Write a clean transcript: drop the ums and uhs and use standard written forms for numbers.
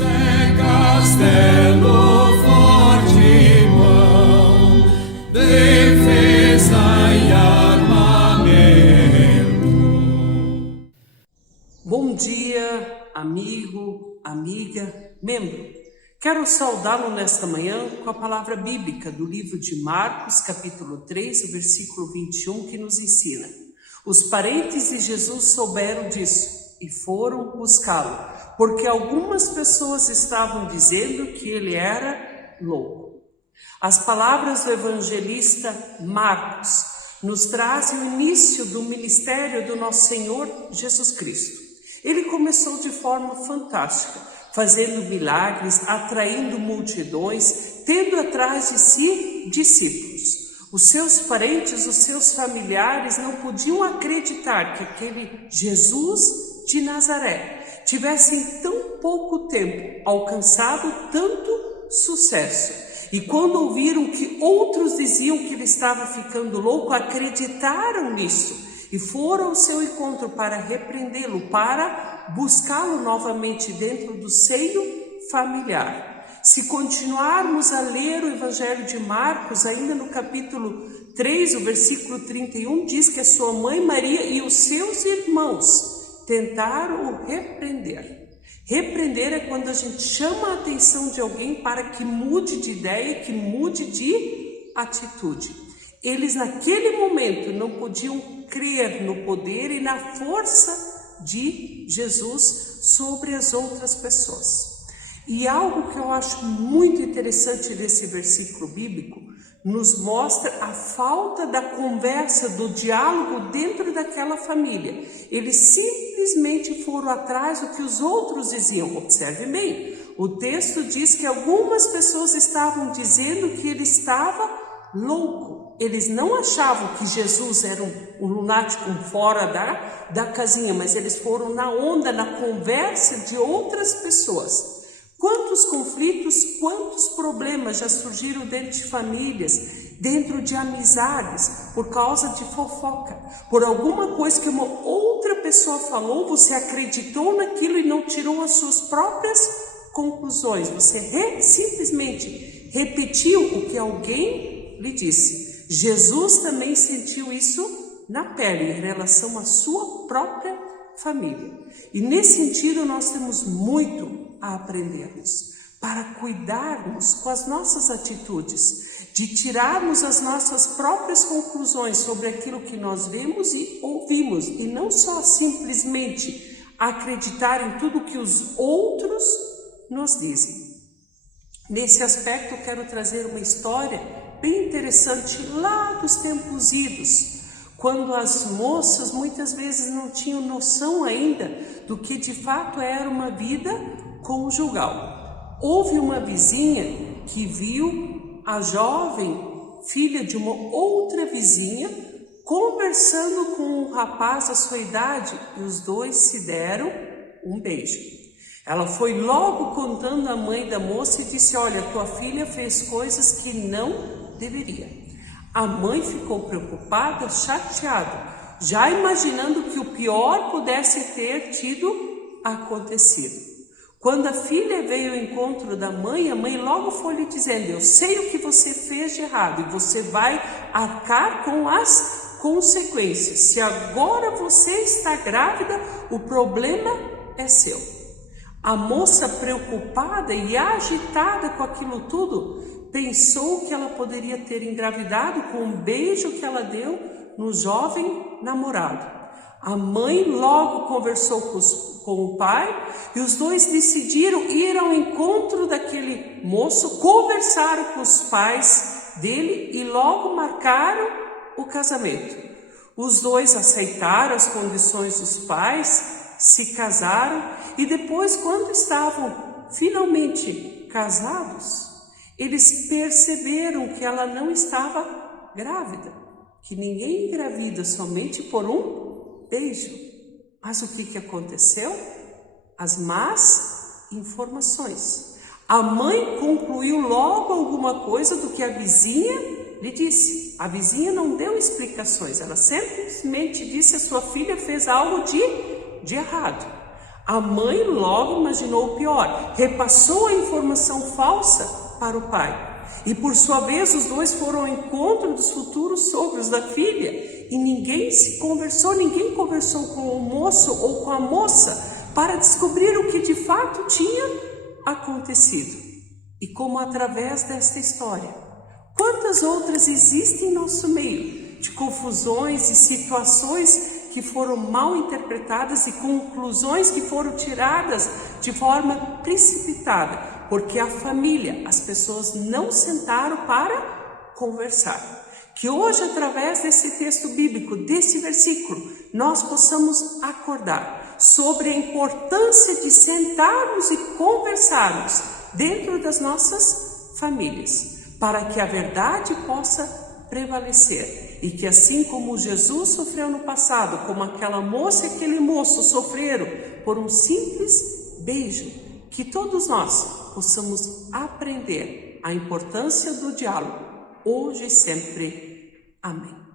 é castelo forte, irmão, defesa e armamento. Bom dia, amigo, amiga, membro. Quero saudá-lo nesta manhã com a palavra bíblica do livro de Marcos, capítulo 3, o versículo 21, que nos ensina: os parentes de Jesus souberam disso e foram buscá-lo, porque algumas pessoas estavam dizendo que ele era louco. As palavras do evangelista Marcos nos trazem o início do ministério do nosso Senhor Jesus Cristo. Ele começou de forma fantástica, fazendo milagres, atraindo multidões, tendo atrás de si discípulos. Os seus parentes, os seus familiares não podiam acreditar que aquele Jesus de Nazaré tivesse em tão pouco tempo alcançado tanto sucesso. E quando ouviram que outros diziam que ele estava ficando louco, acreditaram nisso e foram ao seu encontro para repreendê-lo, para buscá-lo novamente dentro do seio familiar. Se continuarmos a ler o Evangelho de Marcos, ainda no capítulo 3, o versículo 31, diz que a sua mãe Maria e os seus irmãos tentaram o repreender. Repreender é quando a gente chama a atenção de alguém para que mude de ideia, que mude de atitude. Eles naquele momento não podiam crer no poder e na força de Jesus sobre as outras pessoas. E algo que eu acho muito interessante desse versículo bíblico, nos mostra a falta da conversa, do diálogo dentro daquela família. Eles simplesmente foram atrás do que os outros diziam. Observe bem, o texto diz que algumas pessoas estavam dizendo que ele estava louco. Eles não achavam que Jesus era um lunático fora da casinha, mas eles foram na onda, na conversa de outras pessoas. Quantos conflitos, quantos problemas já surgiram dentro de famílias, dentro de amizades, por causa de fofoca, por alguma coisa que uma outra pessoa falou, você acreditou naquilo e não tirou as suas próprias conclusões, você simplesmente repetiu o que alguém lhe disse. Jesus também sentiu isso na pele, em relação à sua própria família. E nesse sentido nós temos muito a aprendermos, para cuidarmos com as nossas atitudes, de tirarmos as nossas próprias conclusões sobre aquilo que nós vemos e ouvimos, e não só simplesmente acreditar em tudo que os outros nos dizem. Nesse aspecto eu quero trazer uma história bem interessante lá dos tempos idos, quando as moças muitas vezes não tinham noção ainda do que de fato era uma vida conjugal. Houve uma vizinha que viu a jovem filha de uma outra vizinha conversando com um rapaz da sua idade, e os dois se deram um beijo. Ela foi logo contando à mãe da moça e disse: olha, tua filha fez coisas que não deveria. A mãe ficou preocupada, chateada, já imaginando que o pior pudesse ter tido acontecido. Quando a filha veio ao encontro da mãe, a mãe logo foi lhe dizendo: eu sei o que você fez de errado e você vai arcar com as consequências. Se agora você está grávida, o problema é seu. A moça, preocupada e agitada com aquilo tudo, pensou que ela poderia ter engravidado com um beijo que ela deu no jovem namorado. A mãe logo conversou com o pai e os dois decidiram ir ao encontro daquele moço, conversaram com os pais dele e logo marcaram o casamento. Os dois aceitaram as condições dos pais, se casaram e depois, quando estavam finalmente casados, eles perceberam que ela não estava grávida, que ninguém engravida somente por um beijo. Mas o que aconteceu? As más informações. A mãe concluiu logo alguma coisa do que a vizinha lhe disse. A vizinha não deu explicações, ela simplesmente disse que a sua filha fez algo de errado. A mãe logo imaginou o pior, repassou a informação falsa para o pai. E por sua vez os dois foram ao encontro dos futuros sogros da filha e ninguém conversou com o moço ou com a moça para descobrir o que de fato tinha acontecido. E como através desta história, quantas outras existem em nosso meio, de confusões e situações que foram mal interpretadas e conclusões que foram tiradas de forma precipitada, porque a família, as pessoas não sentaram para conversar. Que hoje, através desse texto bíblico, desse versículo, nós possamos acordar sobre a importância de sentarmos e conversarmos dentro das nossas famílias, para que a verdade possa prevalecer e que assim como Jesus sofreu no passado, como aquela moça e aquele moço sofreram por um simples beijo, que todos nós possamos aprender a importância do diálogo, hoje e sempre. Amém.